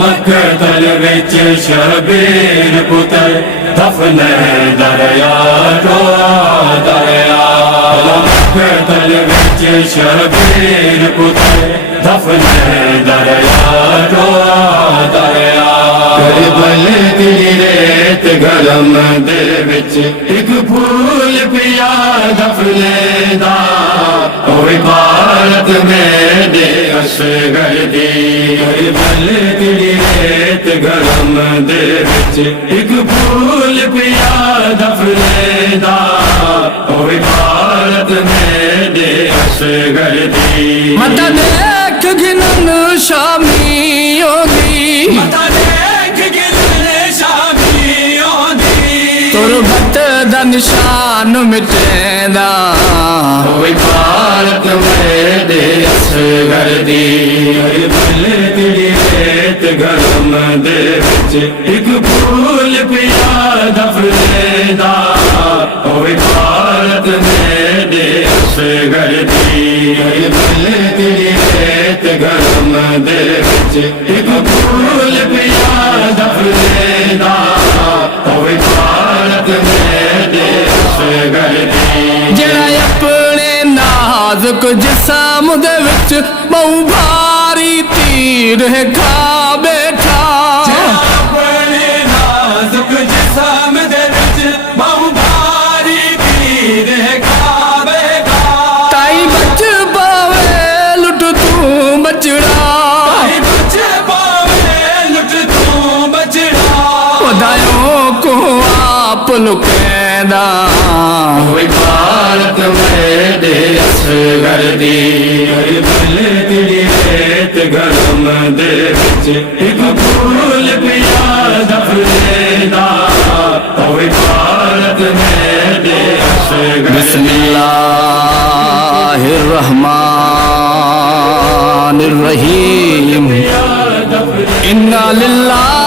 मकतल विच शबीर पुत्र दफन दरिया टोआ दरिया मकतल विच शबीर पुत्र दफन दरिया टोआ दरिया करबल दी रेत गरम दिल विच एक फूल पिया दफने दा ओए भारत में दे असगर दी करबल दी रेत गरम दिल विच एक फूल पिया दफने दा ओए भारत में दे असगर दी मता देख गिनन शामी होगी मता देख गिनन शामी होगी तुरबत दा निशान मिटेंदा ओए भारत में दे असगर दी करबल दी रेत गरम दे विच एक फूल पिया दफने दा ओए भारत में दे असगर दी करबल दी रेत गरम दे विच एक फूल पिया दफने दा ओए भारत में दे असगर दी जेड़ा अपने नाजुक जिस्म दे विच बहु भारी तीर है खा बैठा अपने नाजुक जिस्म दे विच बहु भारी तीर है खा बैठा ताई बच पावे लुट तू बचड़ा ताई बच पावे लुट तू बचड़ा खुदायों को आप लुकेंदा ओए भारत में दे असगर दी करबल दी रेत गरम दे विच एक फूल पिया दफने दा ओए भारत में दे असगर बिस्मिल्लाहिर्रहमानिर्रहीम इन्ना लिल्लाहि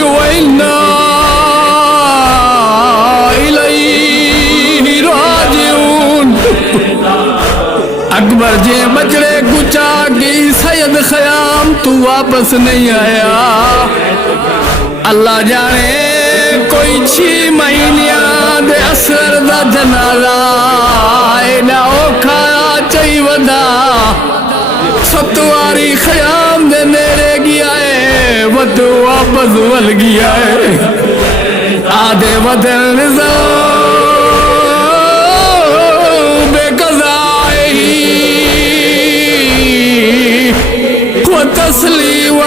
व इन्ना इलैहि राजिऊन। अकबर जे बजड़े गुचा गई सैयद खयाम तू वापस नहीं आया अल्लाह जाने कोई 6 महीनिया दे असर दा जनाजा एडा औखा चई वदा सतवारी खयाम दे नेड़े गया है वत वापस वल गया है आधे वदन बेकज़ाई वो तस्लीम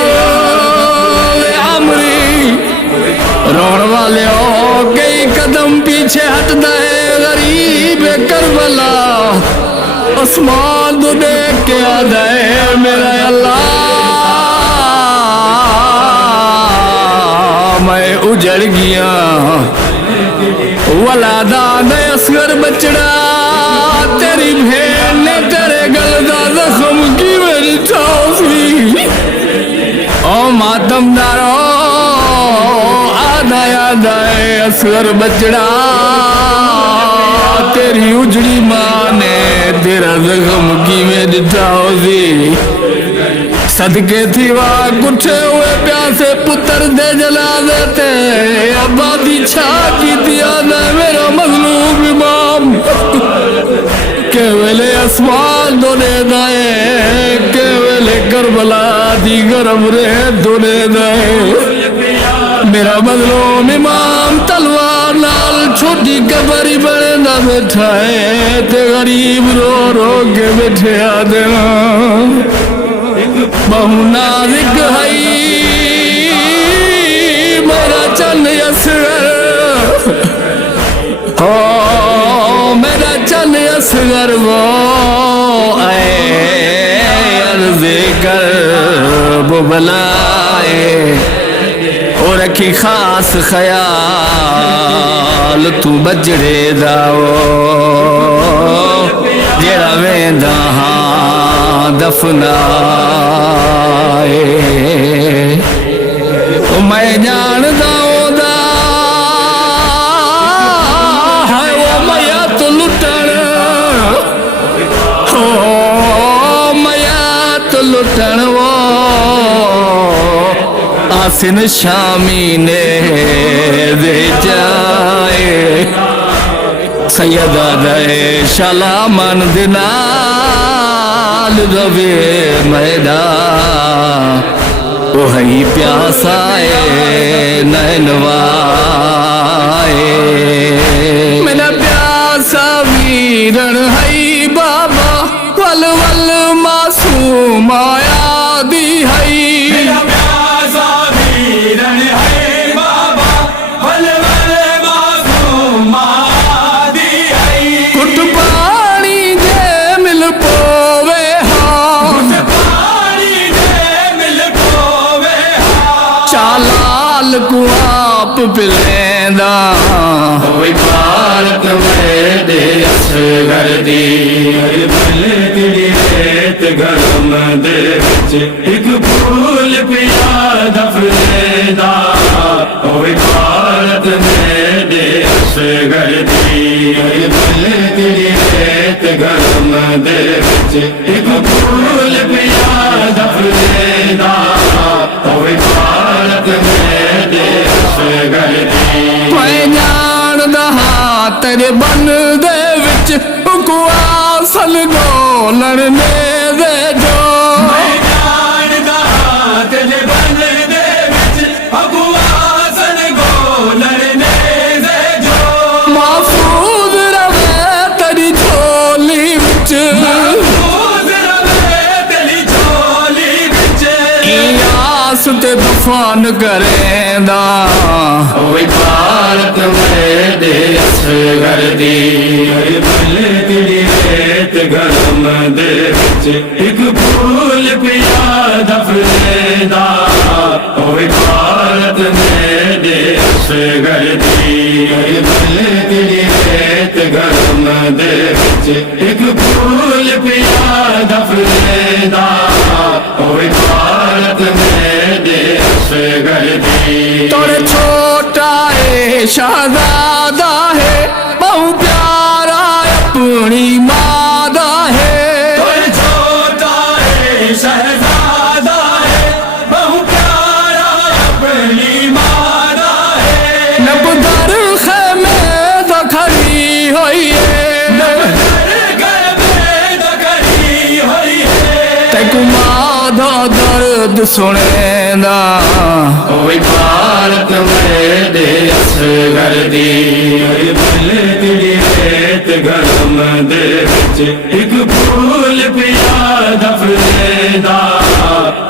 रोन वाले हो कई कदम पीछे हटदा है गरीब करबला आसमान तो देख के आदा है मेरा अल्लाह मैं उजड़ गया वलादा ने असगर बचड़ा तेरी भेड़ ने तेरे गलदा जख्म की मेरी चौसी ओ मातमदारो याद आए असगर बचड़ा तेरी उजड़ी माँ ने तेरा जख्म की में दिता होसी सदके थी वाह कुठे हुए प्यासे पुत्र दे जला देते आबादी छा की दिया दे मेरा मजलूम इमाम के वेले आसमान दोने दाए के वेले करबला दी गरम रे दोने दाए मेरा मजलूम इमाम तलवार नाल छोटी कबरी बड़े ना बैठा है ते गरीब रो रो के बैठे आदे बहु नाज़िक है मेरा चंद असगर हो मेरा चंद असगर वो अर्ज़ कर वो बुलाए और रखी खास ख्याल तू बजड़े दाओ जेड़ा वेंदा हां दफनाए ओ मैं जानदा ओदा है वो मैया तो लुटण हो यासिन शामी ने दे जाए सैयदा दे शलामन दिनाल रवे मैदान वही प्यासाए नैनवाए मेरा प्यासा वीरण है बाबा वल वल मासूम आया दी है मेरा प्यासा वीरण है बाबा वल वल मासूम आदि है कुट पानी जे मिल पोवे हाँ पानी दे मिल पोवे चालाल को आप पिलेंदा होई भारत में दे असगर दी भले तेरी रेत गरम दे विच एक फूल पिया दफनेदा होई भारत में दे असगर दी भले तेरी रेत गरम दे विच एक फूल पिया दफनेदा होई भारत में दे असगर दी पैजान दहा तेरे बन दे विच उकवासल गोलण ने दे जो जानदा तेरे बन दे विच अगुआसन गोलण ने दे जो महफूज रवे तेरी झोली विच महफूज रवे तेरी झोली विच आस ते दफन करेंदा ओए भारत में दे असगर दी भले तेरी रेत गरम दे विच एक फूल पिया दफनेदा ओए भारत में दे असगर दी भले तेरी रेत गरम दे विच एक फूल पिया दफनेदा ओए भारत में दे असगर दी तोरे छोटा है शहजादा है बहु प्यारा अपनी मादा है कोई छोटा है शहजादा है बहु प्यारा अपनी मादा है नबदर खेमे दखरी होई है घर में दखरी हुई है तेकु मादा दर्द सुनेंदा कोई भारत में दे असगर दी भले तेरी रेत गरम दे विच एक फूल पिया दफनेदा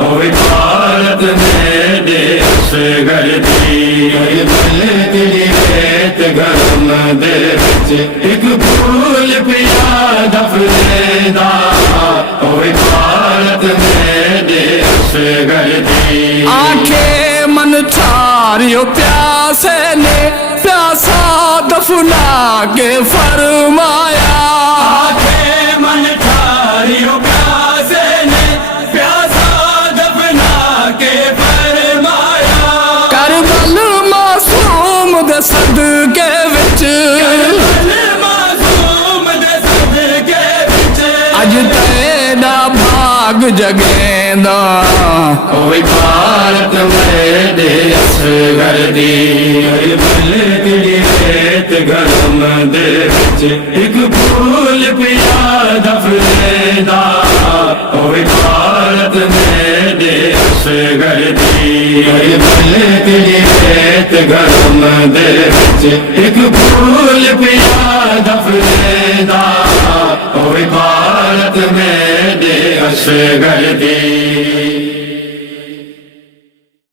कोई भारत में दे असगर दी भले तेरी रेत गरम दे विच एक फूल पिया दफनेदा कोई भारत में दे असगर दी आंखें मन ठारियो प्यासे ने प्यासा दफना के फरमाया आंखें मन ठारियो प्यासे ने प्यासा दफना के फरमाया करबल मासूम दे सदके विच मासूम दे सदके विच अज तेरा भाग जगेंदा कोई भारत में दे असगर दी भले तेरी रेत गरम दे विच एक फूल पिया दफनेदा कोई भारत में दे असगर दी भले तेरी रेत गरम दे विच एक फूल पिया दफनेदा कोई भारत में दे असगर दी